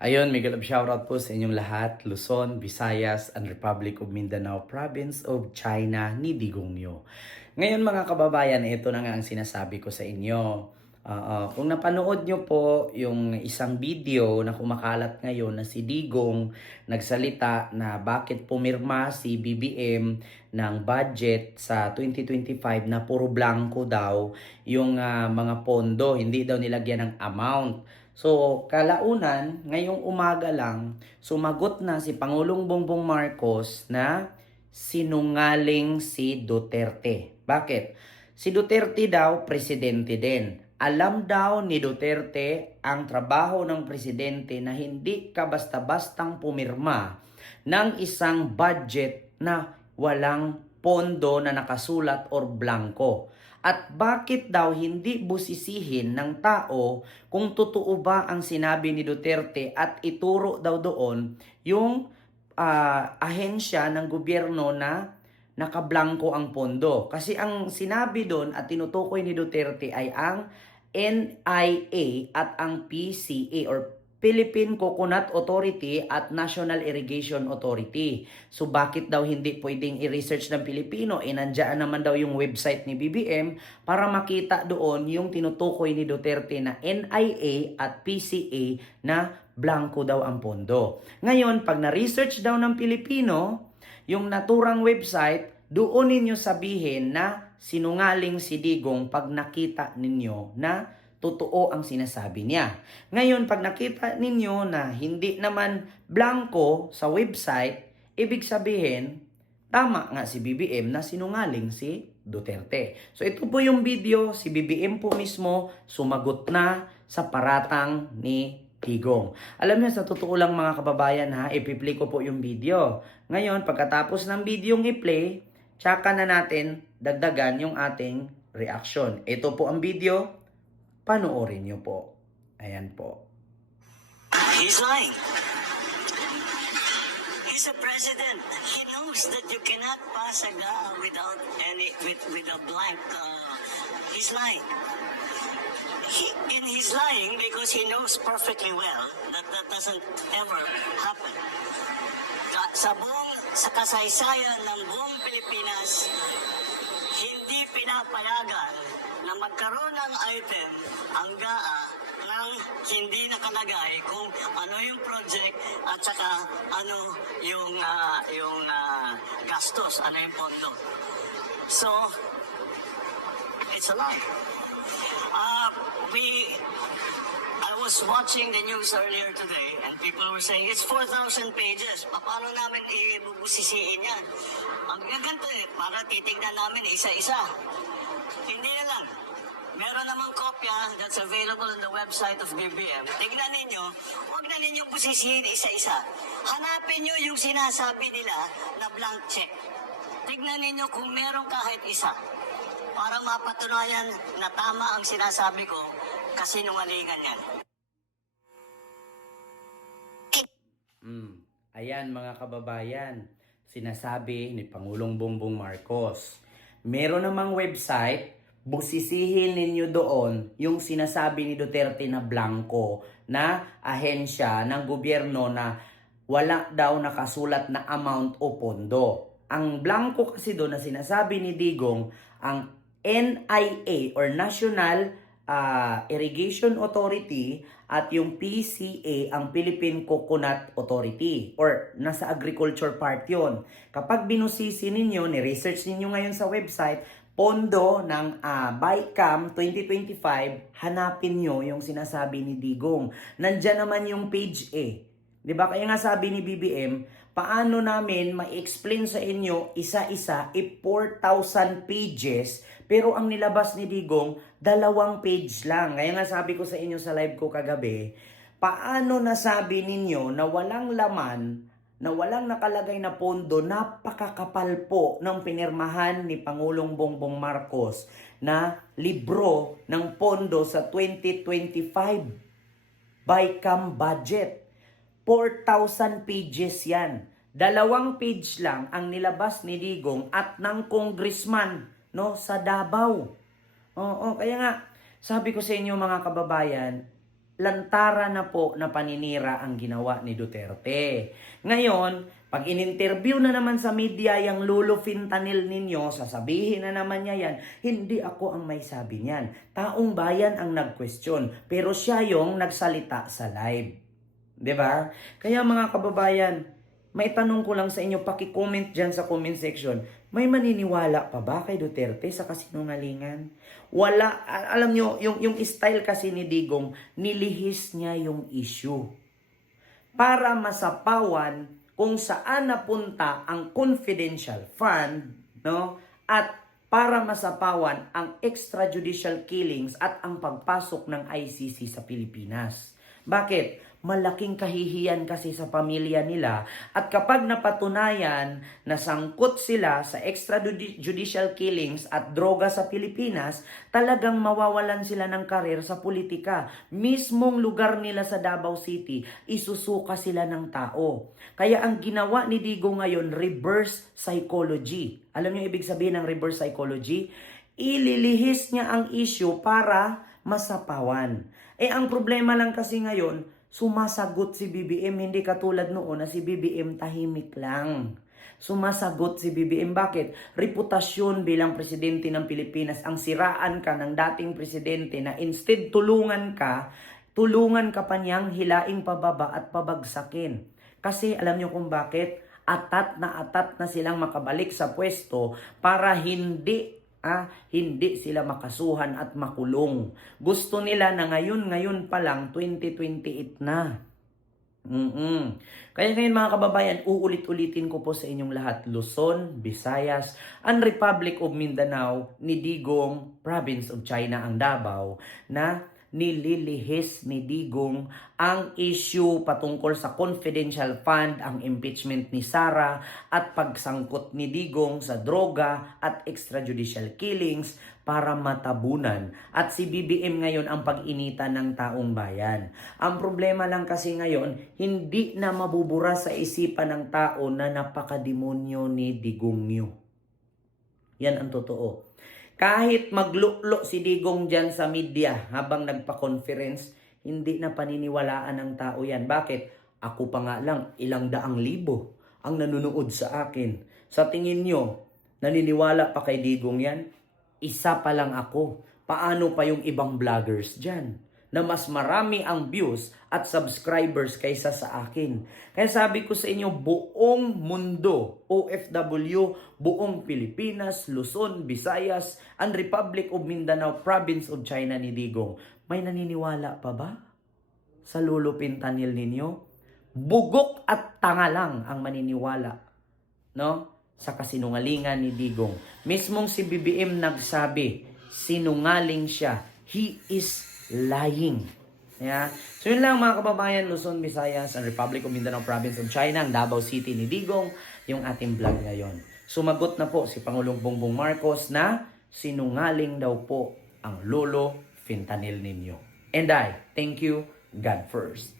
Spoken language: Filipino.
Ayun, mega love shoutout po sa inyong lahat, Luzon, Visayas, and Republic of Mindanao, Province of China ni Digongyo. Ngayon mga kababayan, ito na nga ang sinasabi ko sa inyo. Kung napanood nyo po yung isang video na kumakalat ngayon na si Digong nagsalita na bakit pumirma si BBM ng budget sa 2025 na puro blanco daw yung mga pondo, hindi daw nilagyan ng amount. So, kalaunan, ngayong umaga lang, sumagot na si Pangulong Bongbong Marcos na sinungaling si Duterte. Bakit? Si Duterte daw, presidente din. Alam daw ni Duterte ang trabaho ng presidente na hindi ka basta-bastang pumirma ng isang budget na walang pondo na nakasulat or blanco. At bakit daw hindi busisihin ng tao kung totoo ba ang sinabi ni Duterte at ituro daw doon yung ahensya ng gobyerno na nakablangko ang pondo. Kasi ang sinabi doon at tinutukoy ni Duterte ay ang NIA at ang PCA or Philippine Coconut Authority at National Irrigation Authority. So bakit daw hindi pwedeng i-research ng Pilipino? Nandiyan naman daw yung website ni BBM para makita doon yung tinutukoy ni Duterte na NIA at PCA na blanco daw ang pondo. Ngayon, pag na-research daw ng Pilipino, yung naturang website, doon ninyo sabihin na sinungaling si Digong pag nakita ninyo na totoo ang sinasabi niya. Ngayon, pag nakita ninyo na hindi naman blanco sa website, ibig sabihin, tama nga si BBM na sinungaling si Duterte. So ito po yung video, si BBM po mismo sumagot na sa paratang ni Digong. Alam niyo, sa totoo lang mga kababayan ha, ipi-play ko po yung video. Ngayon, pagkatapos ng videong i-play, tsaka na natin dagdagan yung ating reaction. Ito po ang video. Panoorin nyo po. Ayan po. He's lying. He's a president. He knows that you cannot pass a law without with a blank. He's lying. He's lying because he knows perfectly well that that doesn't ever happen. Sa kasaysayan ng buong Pilipinas, hindi pinapayagan na magkaroon ng item ang GAA nang hindi nakalagay kung ano yung project at saka ano yung gastos, ano yung pondo. So, it's a lie. I was watching the news earlier today and people were saying it's 4,000 pages. Paano namin ibubusisiin yan? Ang gaganto para titignan namin isa-isa. Hindi na lang. Meron namang kopya that's available on the website of BBM. Tignan ninyo, huwag na ninyong busisihin isa-isa. Hanapin nyo yung sinasabi nila na blank check. Tignan ninyo kung meron kahit isa. Para mapatunayan na tama ang sinasabi ko, kasi nungalingan yan. Ayan mga kababayan, sinasabi ni Pangulong Bongbong Marcos. Meron namang website, busisihin ninyo doon yung sinasabi ni Duterte na blanco na ahensya ng gobyerno na wala daw nakasulat na amount o pondo. Ang blanco kasi doon na sinasabi ni Digong, ang NIA or National Irrigation Authority at yung PCA, ang Philippine Coconut Authority or nasa agriculture part yun. Kapag binusisi ninyo, ni-research ninyo ngayon sa website, pondo ng BICAM 2025, hanapin nyo yung sinasabi ni Digong. Nandyan naman yung page A. Diba? Kaya nga sabi ni BBM, paano namin ma-explain sa inyo isa-isa 4,000 pages pero ang nilabas ni Digong 2 page lang. Kaya nga sabi ko sa inyo sa live ko kagabi, paano nasabi ninyo na walang laman, na walang nakalagay na pondo, napakakapal po ng pinirmahan ni Pangulong Bongbong Marcos na libro ng pondo sa 2025 BICAM budget. 4,000 pages yan. 2 page lang ang nilabas ni Digong at ng congressman no, sa Davao. Oo, kaya nga, sabi ko sa inyo mga kababayan, lantaran na po na paninira ang ginawa ni Duterte. Ngayon, pag in-interview na naman sa media yung Lolo Fentanyl ninyo, sasabihin na naman niya yan, hindi ako ang may sabi niyan. Taong bayan ang nag-question, pero siya yung nagsalita sa live. 'Di ba? Kaya mga kababayan, may tanong ko lang sa inyo, paki-comment dyan sa comment section, may maniniwala pa ba kay Duterte sa kasinungalingan? Wala, alam nyo, yung style kasi ni Digong, nilihis niya yung issue. Para masapawan kung saan napunta ang confidential fund, no? At para masapawan ang extrajudicial killings at ang pagpasok ng ICC sa Pilipinas. Bakit? Malaking kahihiyan kasi sa pamilya nila at kapag napatunayan na sangkot sila sa extrajudicial killings at droga sa Pilipinas, talagang mawawalan sila ng karir sa politika. Mismong lugar nila sa Davao City, isusuka sila ng tao. Kaya ang ginawa ni Digong ngayon, reverse psychology. Alam niyo ibig sabihin ng reverse psychology? Ililihis niya ang issue para masapawan. Ang problema lang kasi ngayon, sumasagot si BBM, hindi katulad noon na si BBM tahimik lang. Sumasagot si BBM. Bakit? Reputasyon bilang presidente ng Pilipinas, ang siraan ka ng dating presidente na instead tulungan ka pa niyang hilaing pababa at pabagsakin. Kasi alam niyo kung bakit? Atat na silang makabalik sa pwesto para hindi sila makasuhan at makulong. Gusto nila na ngayon pa lang 2028 na. Kaya ngayon mga kababayan, uulit-ulitin ko po sa inyong lahat, Luzon, Visayas, and Republic of Mindanao ni Digong, Province of China ang Davao, na nililihis ni Digong ang issue patungkol sa confidential fund, ang impeachment ni Sara at pagsangkot ni Digong sa droga at extrajudicial killings para matabunan. At si BBM ngayon ang pag-initan ng taong bayan. Ang problema lang kasi ngayon, hindi na mabubura sa isipan ng tao na napakademonyo ni Digongyo. Yan ang totoo. Kahit maglulo si Digong dyan sa media habang nagpa-conference, hindi na paniniwalaan ng tao yan. Bakit? Ako pa nga lang, 200,000 ang nanonood sa akin. Sa tingin nyo, naniniwala pa kay Digong yan? Isa pa lang ako. Paano pa yung ibang vloggers dyan? Na mas marami ang views at subscribers kaysa sa akin. Kaya sabi ko sa inyo, buong mundo, OFW, buong Pilipinas, Luzon, Visayas, and Republic of Mindanao, Province of China ni Digong, may naniniwala pa ba sa Lolo Fentanyl ninyo? Bugok at tanga lang ang maniniwala, no? Sa kasinungalingan ni Digong. Mismong si BBM nagsabi, sinungaling siya. He is lying. Yeah. So yun lang mga kababayan, Luzon, Visayas, and Republic of Mindanao, Province of China, ang Davao City ni Digong, yung ating vlog ngayon. Sumagot na po si Pangulong Bongbong Marcos na sinungaling daw po ang Lolo Fentanyl ninyo. And I thank you, God first.